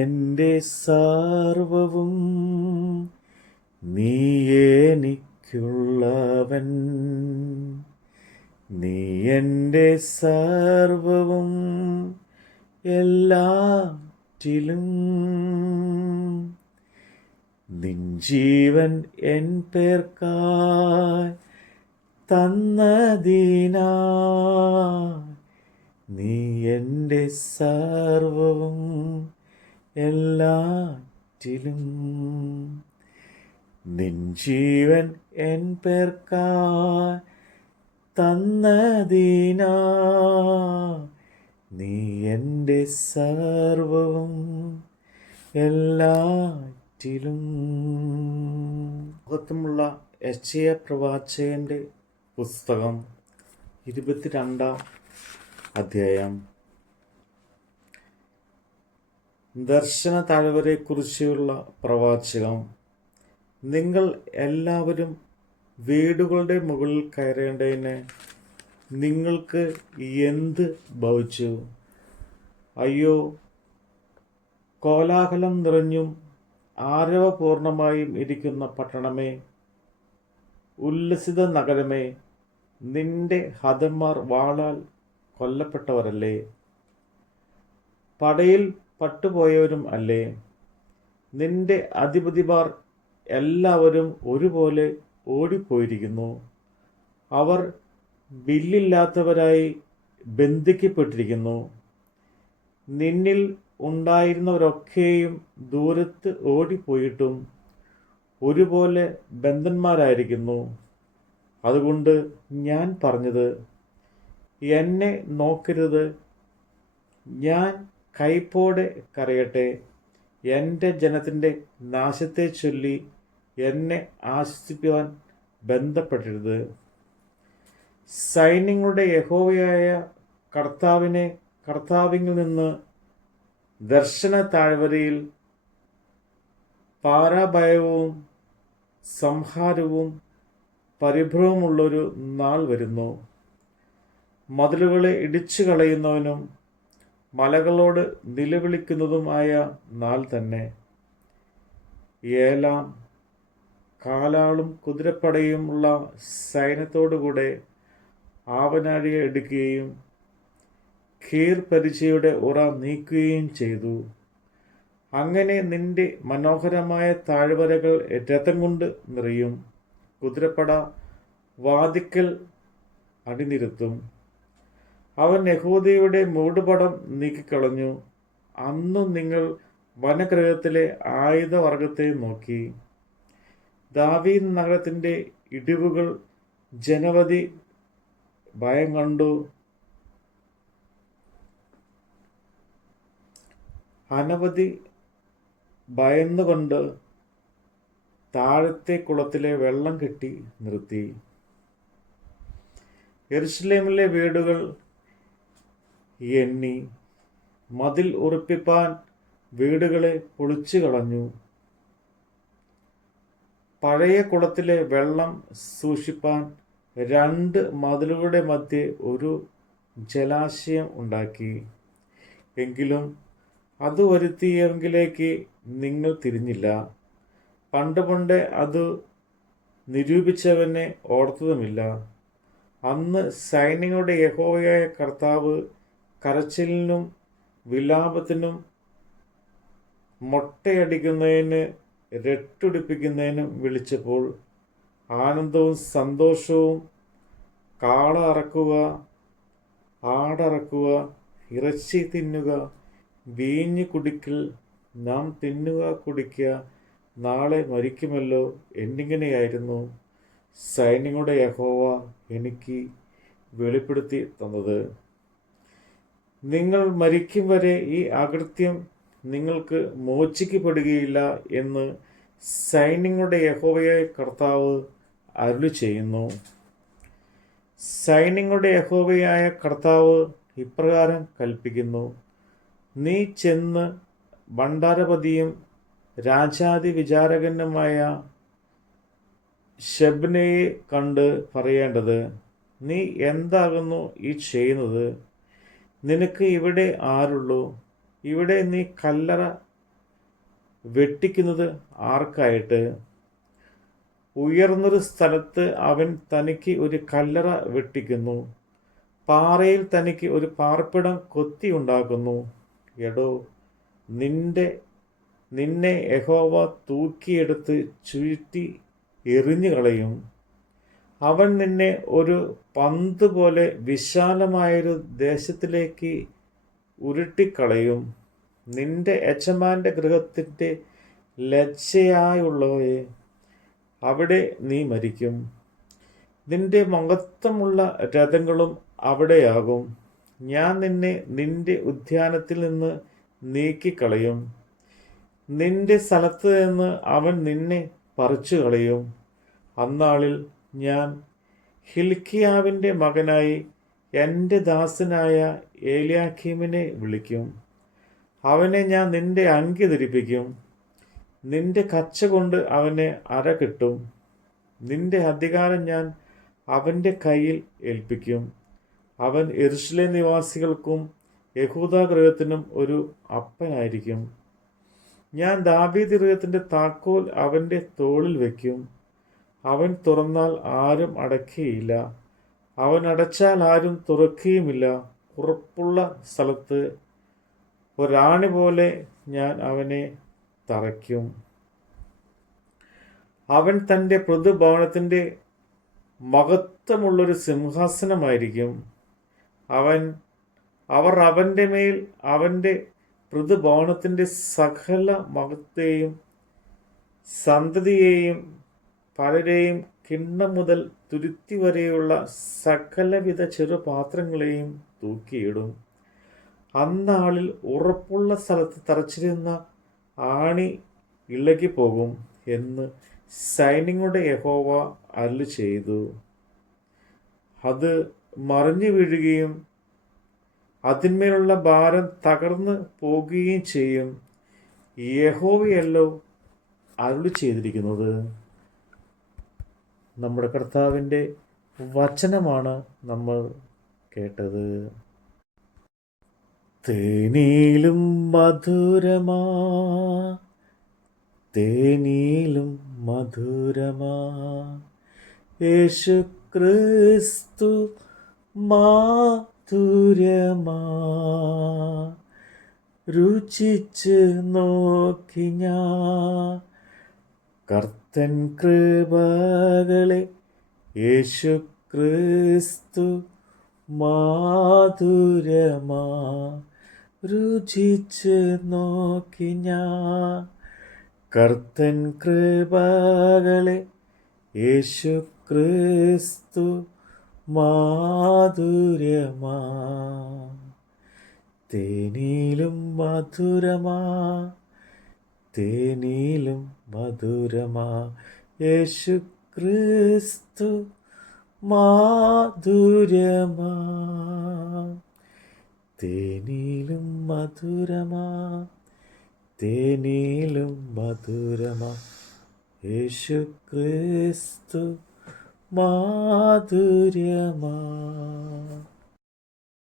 എൻ്റെ സർവവും നീ എനിക്കുള്ളവൻ, നീ എൻ്റെ സർവവും എല്ലാറ്റിലും. നിൻ ജീവൻ എൻ പേർക്കായി തന്നതിനാൽ നീ എൻ്റെ സർവവും എല്ലാറ്റിലും. നിൻ ജീവൻ എൻ പേർക്കായി തന്നതിനാൽ നീ എൻ്റെ സർവവും എല്ലാറ്റിലും. മഹത്വമുള്ള യെശയ്യാ പ്രവാചകന്റെ പുസ്തകം 22-ാം അധ്യായം. ദർശന താഴ്വരയെക്കുറിച്ചുള്ള പ്രവാചകം. നിങ്ങൾ എല്ലാവരും വീടുകളുടെ മുകളിൽ കയറേണ്ടതിന് നിങ്ങൾക്ക് എന്ത് ഭവിച്ചു? അയ്യോ, കോലാഹലം നിറഞ്ഞും ആരവപൂർണമായും ഇരിക്കുന്ന പട്ടണമേ, ഉല്ലസിത നഗരമേ, നിന്റെ ഹതന്മാർ വാളാൽ കൊല്ലപ്പെട്ടവരല്ലേ? പടയിൽ പട്ടുപോയവരും അല്ലേ? നിന്റെ അധിപതിമാർ എല്ലാവരും ഒരുപോലെ ഓടിപ്പോയിരിക്കുന്നു. അവർ വില്ലില്ലാത്തവരായി ബന്ധിക്കപ്പെട്ടിരിക്കുന്നു. നിന്നിൽ ഉണ്ടായിരുന്നവരൊക്കെയും ദൂരത്ത് ഓടിപ്പോയിട്ടും ഒരുപോലെ ബദ്ധന്മാരായിരിക്കുന്നു. അതുകൊണ്ട് ഞാൻ പറഞ്ഞത്, എന്നെ നോക്കരുത്, ഞാൻ കൈപ്പോടെ കരയട്ടെ. എൻ്റെ ജനത്തിൻ്റെ നാശത്തെ ചൊല്ലി എന്നെ ആശ്വസിപ്പിക്കുവാൻ ബന്ധപ്പെടരുത്. സൈന്യങ്ങളുടെ യഹോവയായ കർത്താവിങ്കിൽ നിന്ന് ദർശന താഴ്വരയിൽ പാരാഭയവും സംഹാരവും പരിഭ്രമമുള്ളൊരു നാൾ വരുന്നു. മതിലുകളെ ഇടിച്ചു കളയുന്നവനും മലകളോട് നിലവിളിക്കുന്നതുമായ നാൾ തന്നെ. ഏലാം കാലാളും കുതിരപ്പടയുമുള്ള സൈന്യത്തോടുകൂടെ ആവനാഴിയെ എടുക്കുകയും ഖീർ പരിചയുടെ ഉറ നീക്കുകയും ചെയ്തു. അങ്ങനെ നിന്റെ മനോഹരമായ താഴ്വരകൾ രഥം കൊണ്ട് നിറയും. കുതിരപ്പട വാതിക്കൽ അണിനിരത്തും. അവൻ യഹൂദയുടെ മൂടുപടം നീക്കിക്കളഞ്ഞു. അന്നു നിങ്ങൾ വനഗൃഹത്തിലെ ആയുധവർഗത്തെ നോക്കി. ദാവീദ് നഗരത്തിൻ്റെ ഇടിവുകൾ ജനവധി ഭയം കണ്ടു. അനവധി ഭയന്നുകൊണ്ട് താഴത്തെ കുളത്തിലെ വെള്ളം കെട്ടി നിർത്തി. യെരുശലേമിലെ വീടുകൾ എണ്ണി മതിൽ ഉറപ്പിപ്പാൻ വീടുകളെ പൊളിച്ചു കളഞ്ഞു. പഴയ കുളത്തിലെ വെള്ളം സൂക്ഷിപ്പാൻ 2 മതിലുകളുടെ മധ്യേ ഒരു ജലാശയം ഉണ്ടാക്കി. എങ്കിലും അത് വരുത്തിയെങ്കിലേക്ക് നിങ്ങൾ തിരിഞ്ഞില്ല. പണ്ട് അത് നിരൂപിച്ചവനെ ഓർത്തതുമില്ല. അന്ന് സൈന്യങ്ങളുടെ യഹോവയായ കർത്താവ് കരച്ചിലിനും വിലാപത്തിനും മൊട്ടയടിക്കുന്നതിന് രട്ടുടിപ്പിക്കുന്നതിനും വിളിച്ചപ്പോൾ ആനന്ദവും സന്തോഷവും, കാള അറക്കുക, ആടറക്കുക, ഇറച്ചി തിന്നുക, വീഞ്ഞ് കുടിക്കൽ, നാം തിന്നുക കുടിക്കുക, നാളെ മരിക്കുമല്ലോ എന്നിങ്ങനെയായിരുന്നു സൈന്യങ്ങളുടെ യഹോവ എനിക്ക് വെളിപ്പെടുത്തി തന്നത്. നിങ്ങൾ മരിക്കും വരെ ഈ അകൃത്യം നിങ്ങൾക്ക് മോചിക്കപ്പെടുകയില്ല എന്ന് സൈന്യങ്ങളുടെ യഹോവയായ കർത്താവ് അരുളി ചെയ്യുന്നു. സൈന്യങ്ങളുടെ യഹോവയായ കർത്താവ് ഇപ്രകാരം കൽപ്പിക്കുന്നു: നീ ചെന്ന് ഭണ്ഡാരപതിയും രാജാതി വിചാരകനുമായ ശെബ്നയെ കണ്ട് പറയേണ്ടത്, നീ എന്താകുന്നു ഈ ചെയ്യുന്നത്? നിനക്ക് ഇവിടെ ആരുള്ളൂ? ഇവിടെ നീ കല്ലറ വെട്ടിക്കുന്നത് ആർക്കായിട്ട്? ഉയർന്നൊരു സ്ഥലത്ത് അവൻ തനിക്ക് ഒരു കല്ലറ വെട്ടിക്കുന്നു, പാറയിൽ തനിക്ക് ഒരു പാർപ്പിടം കൊത്തിയുണ്ടാക്കുന്നു. എടോ, നിന്നെ യഹോവ തൂക്കിയെടുത്ത് ചുഴറ്റി എറിഞ്ഞു കളയും. അവൻ നിന്നെ ഒരു പന്ത് പോലെ വിശാലമായൊരു ദേശത്തിലേക്ക് ഉരുട്ടിക്കളയും. നിന്റെ യജമാന്റെ ഗൃഹത്തിൻ്റെ ലജ്ജയായുള്ളവയെ, അവിടെ നീ മരിക്കും. നിന്റെ മഹത്വമുള്ള രഥങ്ങളും അവിടെയാകും. ഞാൻ നിന്നെ നിന്റെ ഉദ്യാനത്തിൽ നിന്ന് നീക്കിക്കളയും. നിന്റെ സ്ഥലത്ത് നിന്ന് അവൻ നിന്നെ പറിച്ചു കളയും. അന്നാളിൽ ഞാൻ ഹിൽക്കിയാവിൻ്റെ മകനായി എൻ്റെ ദാസനായ ഏലിയാക്കീമിനെ വിളിക്കും. അവനെ ഞാൻ നിന്റെ അങ്കി ധരിപ്പിക്കും. നിന്റെ കച്ച കൊണ്ട് അവനെ അരകിട്ടും. നിന്റെ അധികാരം ഞാൻ അവൻ്റെ കയ്യിൽ ഏൽപ്പിക്കും. അവൻ യെരൂശലേം നിവാസികൾക്കും യഹൂദാ ഗൃഹത്തിനും ഒരു അപ്പനായിരിക്കും. ഞാൻ ദാവീദ് ഗൃഹത്തിൻ്റെ താക്കോൽ അവൻ്റെ തോളിൽ വയ്ക്കും. അവൻ തുറന്നാൽ ആരും അടയ്ക്കുകയില്ല, അവൻ അടച്ചാൽ ആരും തുറക്കുകയുമില്ല. ഉറപ്പുള്ള സ്ഥലത്ത് ഒരാണി പോലെ ഞാൻ അവനെ തറയ്ക്കും. അവൻ തൻ്റെ പൃഥുഭവനത്തിൻ്റെ മഹത്വമുള്ളൊരു സിംഹാസനമായിരിക്കും. അവർ അവൻ്റെ മേൽ അവൻ്റെ പൃഥുഭവനത്തിൻ്റെ സകല മഹത്തെയും സന്തതിയെയും പലരെയും കിണ്ണം മുതൽ തുരുത്തി വരെയുള്ള സകലവിധ ചെറുപാത്രങ്ങളെയും തൂക്കിയിടും. അന്നാളിൽ ഉറപ്പുള്ള സ്ഥലത്ത് തറച്ചിരുന്ന ആണി ഇളകിപ്പോകും എന്ന് സൈന്യങ്ങളുടെ യഹോവ അരുളി ചെയ്തു. അത് മറിഞ്ഞു വീഴുകയും അതിന്മേലുള്ള ഭാരം തകർന്നു പോകുകയും ചെയ്യും. യഹോവയല്ലോ അരുളി ചെയ്തിരിക്കുന്നത്. നമ്മുടെ കർത്താവിൻ്റെ വചനമാണ് നമ്മൾ കേട്ടത്. തേനിലും മധുരമാ, തേനിലും മധുരമാ, യേശു ക്രിസ്തു മാധുരമാ. രുചിച്ച് നോക്കി ഞാൻ കർത്തൻ കൃപകളെ, യേശു ക്രിസ്തു മാധുരമാ. രുചിച്ച് നോക്കി ഞാൻ കർത്തൻ കൃപകളെ, യേശു ക്രിസ്തു മാധുരമാ. തേനിലും മധുരമാ, തേനിലും മധുരമാ, യേശു ക്രിസ്തു മാധുരമാ. തേനിലും മധുരമാ, തേനിലും മധുരമാ, യേശു ക്രിസ്തു മാധുരമാ.